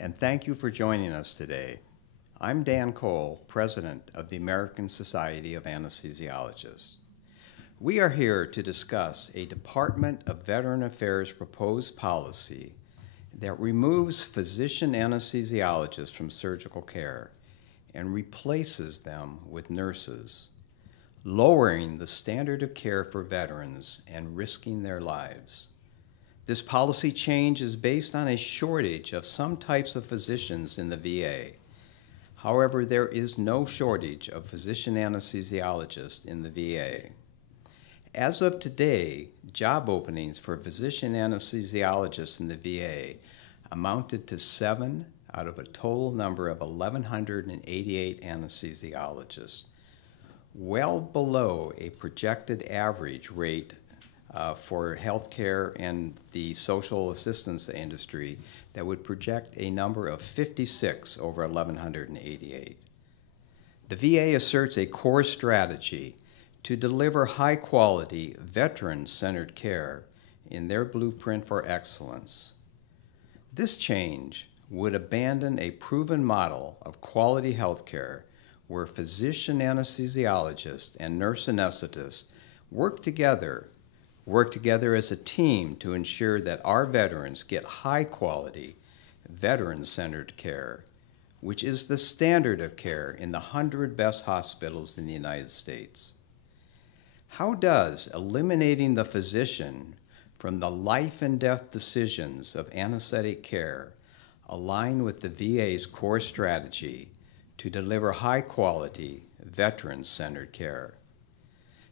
and thank you for joining us today. I'm Dan Cole, President of the American Society of Anesthesiologists. We are here to discuss a Department of Veteran Affairs proposed policy that removes physician anesthesiologists from surgical care and replaces them with nurses, lowering the standard of care for veterans and risking their lives. This policy change is based on a shortage of some types of physicians in the VA. However, there is no shortage of physician anesthesiologists in the VA. As of today, job openings for physician anesthesiologists in the VA amounted to 7 out of a total number of 1,188 anesthesiologists, well below a projected average rate for healthcare and the social assistance industry that would project a number of 56 over 1,188. The VA asserts a core strategy to deliver high-quality, veteran-centered care in their blueprint for excellence. This change would abandon a proven model of quality healthcare where physician anesthesiologists and nurse anesthetists work together as a team to ensure that our veterans get high-quality, veteran-centered care, which is the standard of care in the 100 best hospitals in the United States. How does eliminating the physician from the life and death decisions of anesthetic care align with the VA's core strategy to deliver high-quality, veteran-centered care?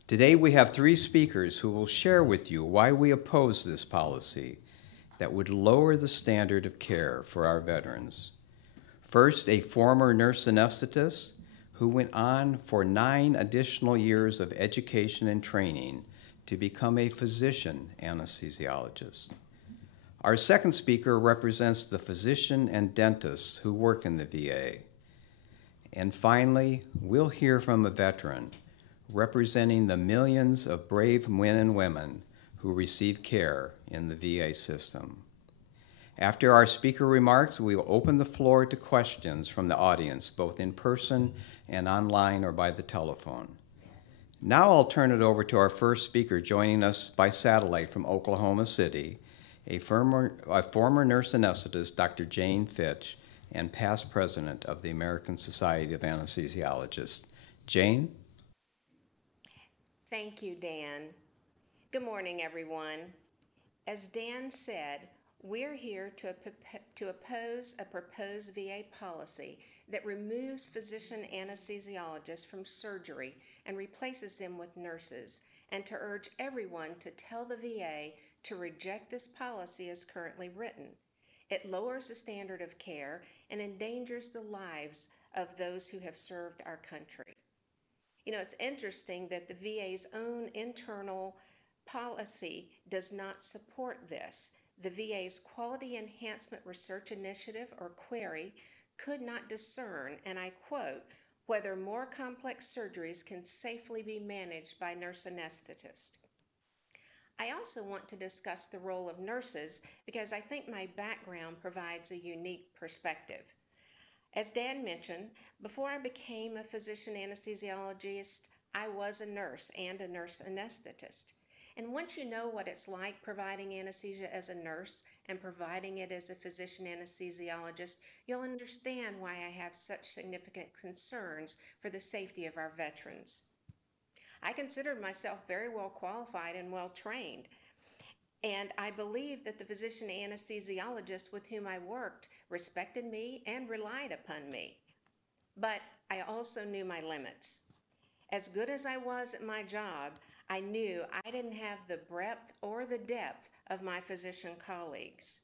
Today we have 3 speakers who will share with you why we oppose this policy that would lower the standard of care for our veterans. First, a former nurse anesthetist who went on for 9 additional years of education and training to become a physician anesthesiologist. Our second speaker represents the physician and dentists who work in the VA. And finally, we'll hear from a veteran representing the millions of brave men and women who receive care in the VA system. After our speaker remarks, we will open the floor to questions from the audience, both in person and online or by the telephone. Now I'll turn it over to our first speaker joining us by satellite from Oklahoma City, a former nurse anesthetist, Dr. Jane Fitch, and past president of the American Society of Anesthesiologists. Jane? Thank you, Dan. Good morning, everyone. As Dan said, we're here to oppose a proposed VA policy that removes physician anesthesiologists from surgery and replaces them with nurses, and to urge everyone to tell the VA to reject this policy as currently written. It lowers the standard of care and endangers the lives of those who have served our country. You know, it's interesting that the VA's own internal policy does not support this. The VA's Quality Enhancement Research Initiative, or QUERY, could not discern, and I quote, whether more complex surgeries can safely be managed by nurse anesthetists. I also want to discuss the role of nurses because I think my background provides a unique perspective. As Dan mentioned, before I became a physician anesthesiologist, I was a nurse and a nurse anesthetist. And once you know what it's like providing anesthesia as a nurse and providing it as a physician anesthesiologist, you'll understand why I have such significant concerns for the safety of our veterans. I considered myself very well qualified and well trained, and I believe that the physician anesthesiologists with whom I worked respected me and relied upon me. But I also knew my limits. As good as I was at my job, I knew I didn't have the breadth or the depth of my physician colleagues.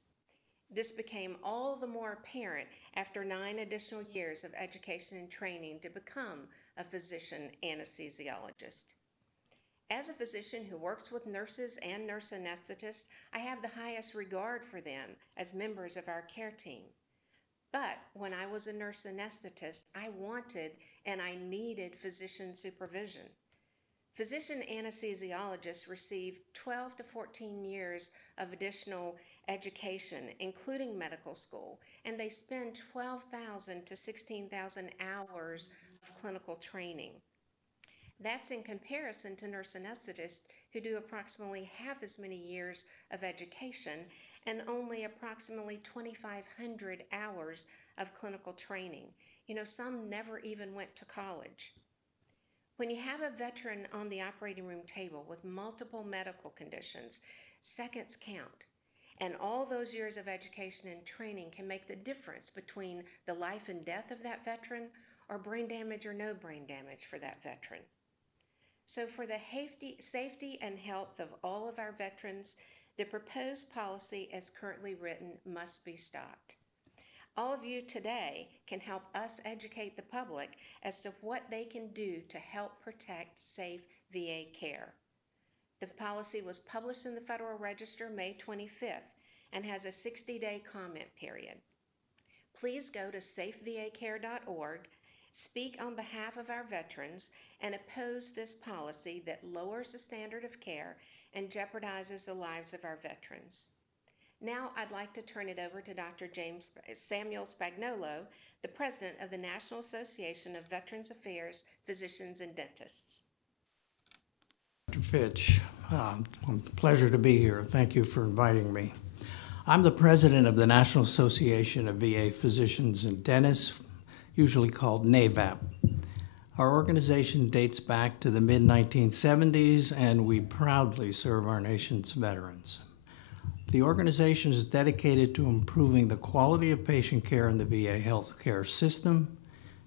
This became all the more apparent after 9 additional years of education and training to become a physician anesthesiologist. As a physician who works with nurses and nurse anesthetists, I have the highest regard for them as members of our care team. But when I was a nurse anesthetist, I wanted and I needed physician supervision. Physician anesthesiologists receive 12 to 14 years of additional education, including medical school, and they spend 12,000 to 16,000 hours of clinical training. That's in comparison to nurse anesthetists who do approximately half as many years of education and only approximately 2,500 hours of clinical training. Some never even went to college. When you have a veteran on the operating room table with multiple medical conditions, seconds count. And all those years of education and training can make the difference between the life and death of that veteran or brain damage or no brain damage for that veteran. So for the safety and health of all of our veterans, the proposed policy as currently written must be stopped. All of you today can help us educate the public as to what they can do to help protect safe VA care. The policy was published in the Federal Register May 25th and has a 60-day comment period. Please go to safevacare.org, speak on behalf of our veterans, and oppose this policy that lowers the standard of care and jeopardizes the lives of our veterans. Now I'd like to turn it over to Dr. Samuel Spagnolo, the President of the National Association of Veterans Affairs Physicians and Dentists. Dr. Fitch, pleasure to be here. Thank you for inviting me. I'm the President of the National Association of VA Physicians and Dentists, usually called NAVAP. Our organization dates back to the mid-1970s, and we proudly serve our nation's veterans. The organization is dedicated to improving the quality of patient care in the VA healthcare system,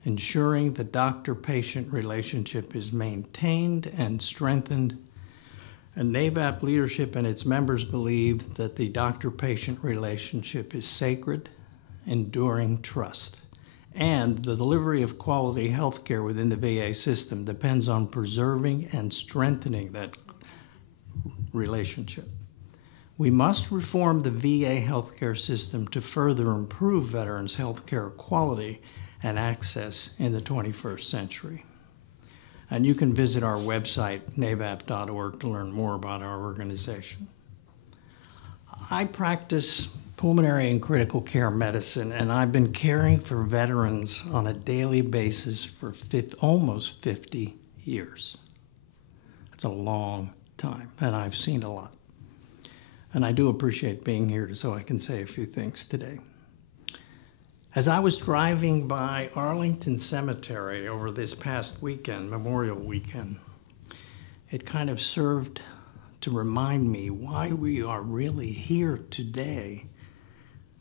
ensuring the doctor-patient relationship is maintained and strengthened. And NAVAP leadership and its members believe that the doctor-patient relationship is sacred, enduring trust. And the delivery of quality health care within the VA system depends on preserving and strengthening that relationship. We must reform the VA healthcare system to further improve veterans' healthcare quality and access in the 21st century. And you can visit our website, navap.org, to learn more about our organization. I practice pulmonary and critical care medicine, and I've been caring for veterans on a daily basis for almost 50 years. That's a long time, and I've seen a lot. And I do appreciate being here so I can say a few things today. As I was driving by Arlington Cemetery over this past weekend, Memorial Weekend, it kind of served to remind me why we are really here today.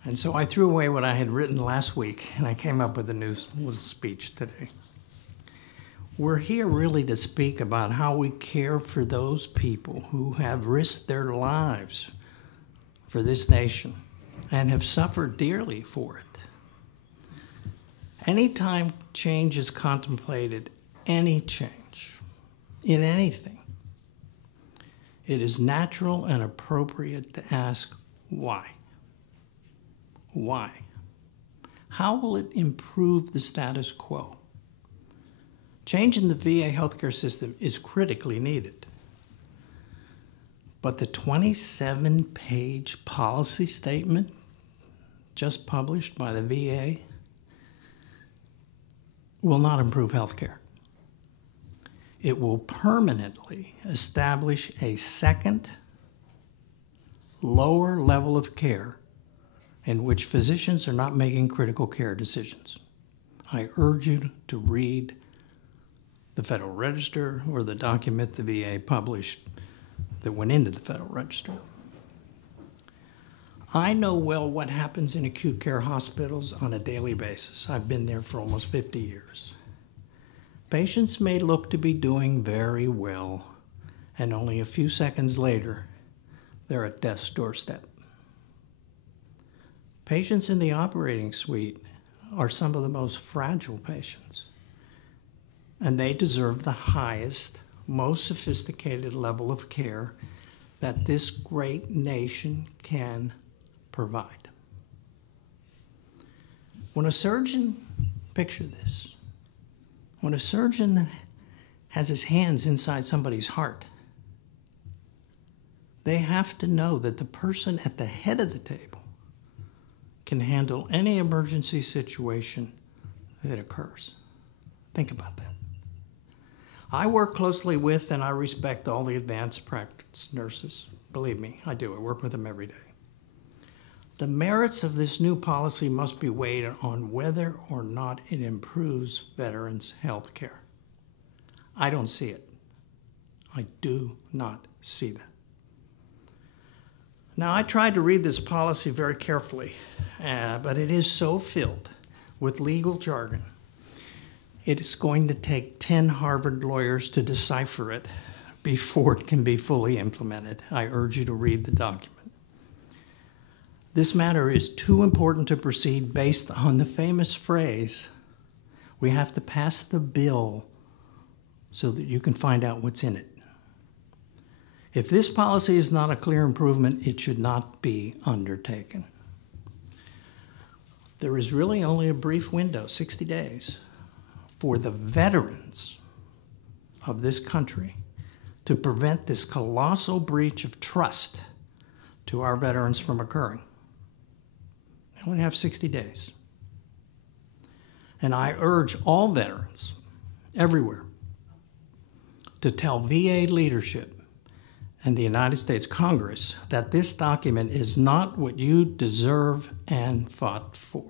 And so I threw away what I had written last week, and I came up with a new speech today. We're here really to speak about how we care for those people who have risked their lives for this nation and have suffered dearly for it. Anytime change is contemplated, any change in anything, it is natural and appropriate to ask why. Why? How will it improve the status quo? Change in the VA healthcare system is critically needed. But the 27-page policy statement just published by the VA will not improve healthcare. It will permanently establish a second, lower level of care in which physicians are not making critical care decisions. I urge you to read the Federal Register or the document the VA published that went into the Federal Register. I know well what happens in acute care hospitals on a daily basis. I've been there for almost 50 years. Patients may look to be doing very well, and only a few seconds later, they're at death's doorstep. Patients in the operating suite are some of the most fragile patients, and they deserve the highest, most sophisticated level of care that this great nation can provide. When a surgeon, picture this, when a surgeon has his hands inside somebody's heart. They have to know that the person at the head of the table can handle any emergency situation that occurs. Think about that. I work closely with and I respect all the advanced practice nurses. Believe me, I do. I work with them every day. The merits of this new policy must be weighed on whether or not it improves veterans' health care. I don't see it. I do not see that. Now, I tried to read this policy very carefully, but it is so filled with legal jargon. It is going to take 10 Harvard lawyers to decipher it before it can be fully implemented. I urge you to read the document. This matter is too important to proceed based on the famous phrase, we have to pass the bill so that you can find out what's in it. If this policy is not a clear improvement, it should not be undertaken. There is really only a brief window, 60 days, for the veterans of this country to prevent this colossal breach of trust to our veterans from occurring. They only have 60 days. And I urge all veterans everywhere to tell VA leadership and the United States Congress that this document is not what you deserve and fought for.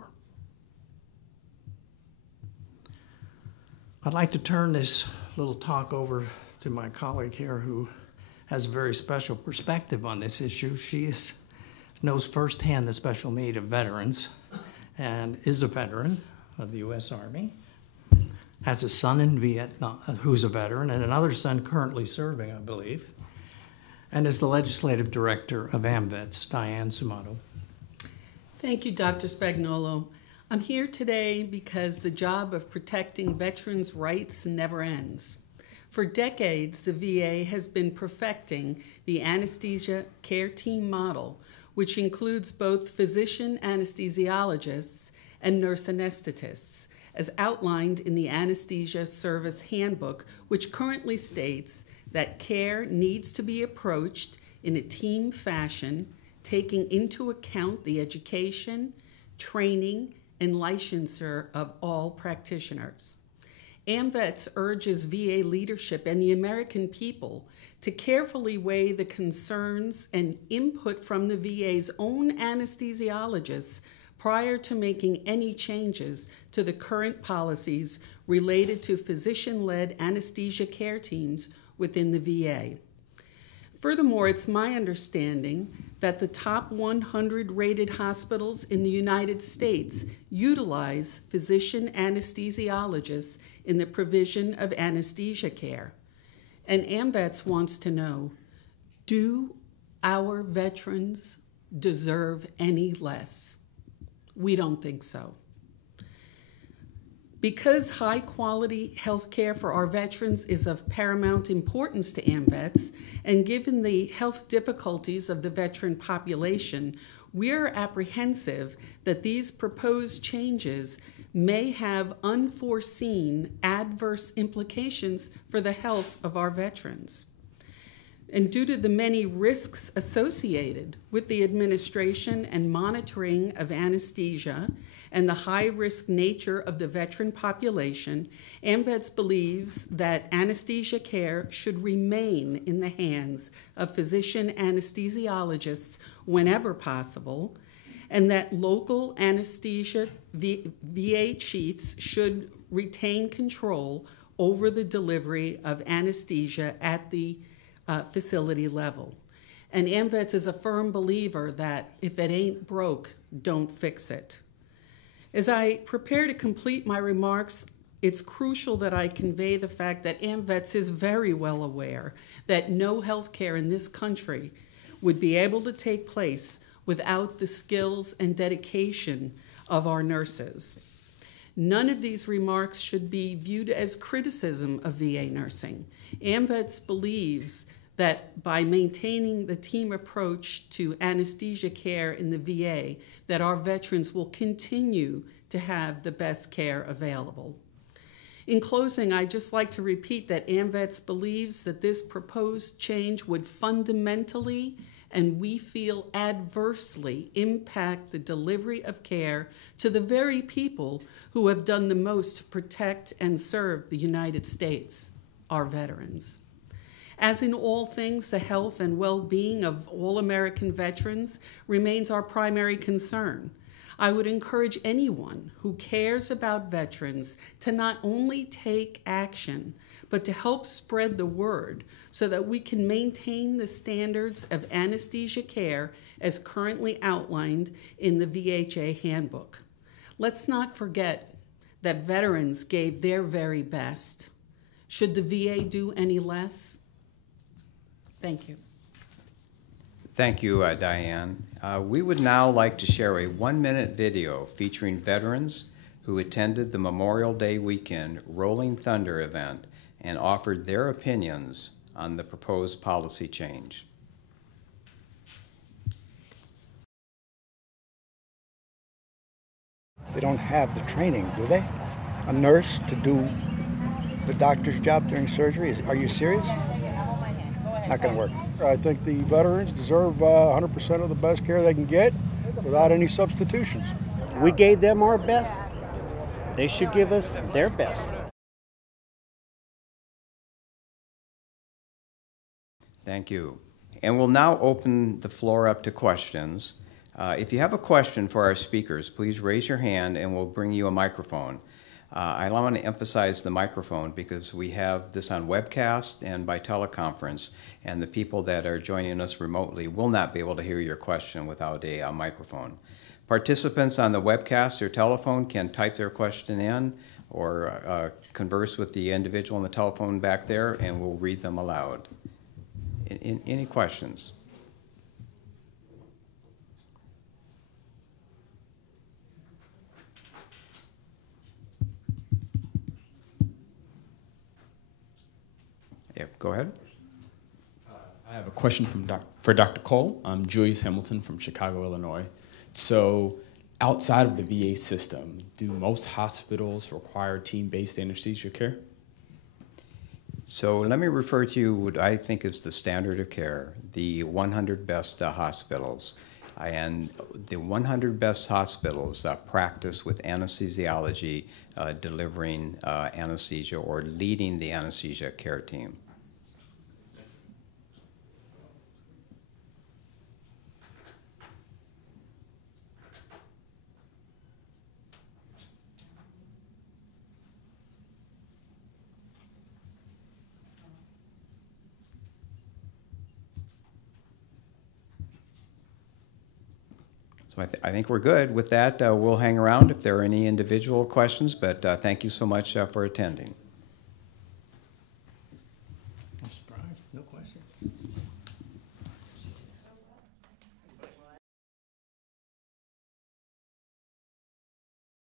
I'd like to turn this little talk over to my colleague here who has a very special perspective on this issue. She knows firsthand the special need of veterans and is a veteran of the U.S. Army, has a son in Vietnam who's a veteran and another son currently serving, I believe, and is the legislative director of AMVETS, Diane Zumatto. Thank you, Dr. Spagnolo. I'm here today because the job of protecting veterans' rights never ends. For decades, the VA has been perfecting the anesthesia care team model, which includes both physician anesthesiologists and nurse anesthetists, as outlined in the Anesthesia Service Handbook, which currently states that care needs to be approached in a team fashion, taking into account the education, training, and licensure of all practitioners. AMVETS urges VA leadership and the American people to carefully weigh the concerns and input from the VA's own anesthesiologists prior to making any changes to the current policies related to physician-led anesthesia care teams within the VA. Furthermore, it's my understanding that the top 100 rated hospitals in the United States utilize physician anesthesiologists in the provision of anesthesia care. And AMVETS wants to know, do our veterans deserve any less? We don't think so. Because high-quality health care for our veterans is of paramount importance to AMVETS, and given the health difficulties of the veteran population, we're apprehensive that these proposed changes may have unforeseen adverse implications for the health of our veterans. And due to the many risks associated with the administration and monitoring of anesthesia and the high-risk nature of the veteran population, AMVETS believes that anesthesia care should remain in the hands of physician anesthesiologists whenever possible, and that local anesthesia VA chiefs should retain control over the delivery of anesthesia at the facility level. And AMVETS is a firm believer that if it ain't broke, don't fix it. As I prepare to complete my remarks, it's crucial that I convey the fact that AMVETS is very well aware that no health care in this country would be able to take place without the skills and dedication of our nurses. None of these remarks should be viewed as criticism of VA nursing. AMVETS believes that by maintaining the team approach to anesthesia care in the VA, that our veterans will continue to have the best care available. In closing, I'd just like to repeat that AMVETS believes that this proposed change would fundamentally and we feel adversely impact the delivery of care to the very people who have done the most to protect and serve the United States, our veterans. As in all things, the health and well-being of all American veterans remains our primary concern. I would encourage anyone who cares about veterans to not only take action, but to help spread the word so that we can maintain the standards of anesthesia care as currently outlined in the VHA handbook. Let's not forget that veterans gave their very best. Should the VA do any less? Thank you. Thank you, Diane. We would now like to share a 1-minute video featuring veterans who attended the Memorial Day weekend Rolling Thunder event and offered their opinions on the proposed policy change. They don't have the training, do they? A nurse to do the doctor's job during surgery? Are you serious? Not going to work. I think the veterans deserve 100% of the best care they can get without any substitutions. We gave them our best. They should give us their best. Thank you. And we'll now open the floor up to questions. If you have a question for our speakers, please raise your hand and we'll bring you a microphone. I want to emphasize the microphone because we have this on webcast and by teleconference, and the people that are joining us remotely will not be able to hear your question without a microphone. Participants on the webcast or telephone can type their question in or converse with the individual on the telephone back there, and we'll read them aloud. Any questions? Yeah, go ahead. I have a question for Dr. Cole. I'm Julius Hamilton from Chicago, Illinois. So outside of the VA system, do most hospitals require team-based anesthesia care? So let me refer to you what I think is the standard of care, the 100 best hospitals. And the 100 best hospitals practice with anesthesiology, delivering anesthesia or leading the anesthesia care team. So I think we're good. With that, we'll hang around if there are any individual questions, but thank you so much for attending. I'm surprised, no questions.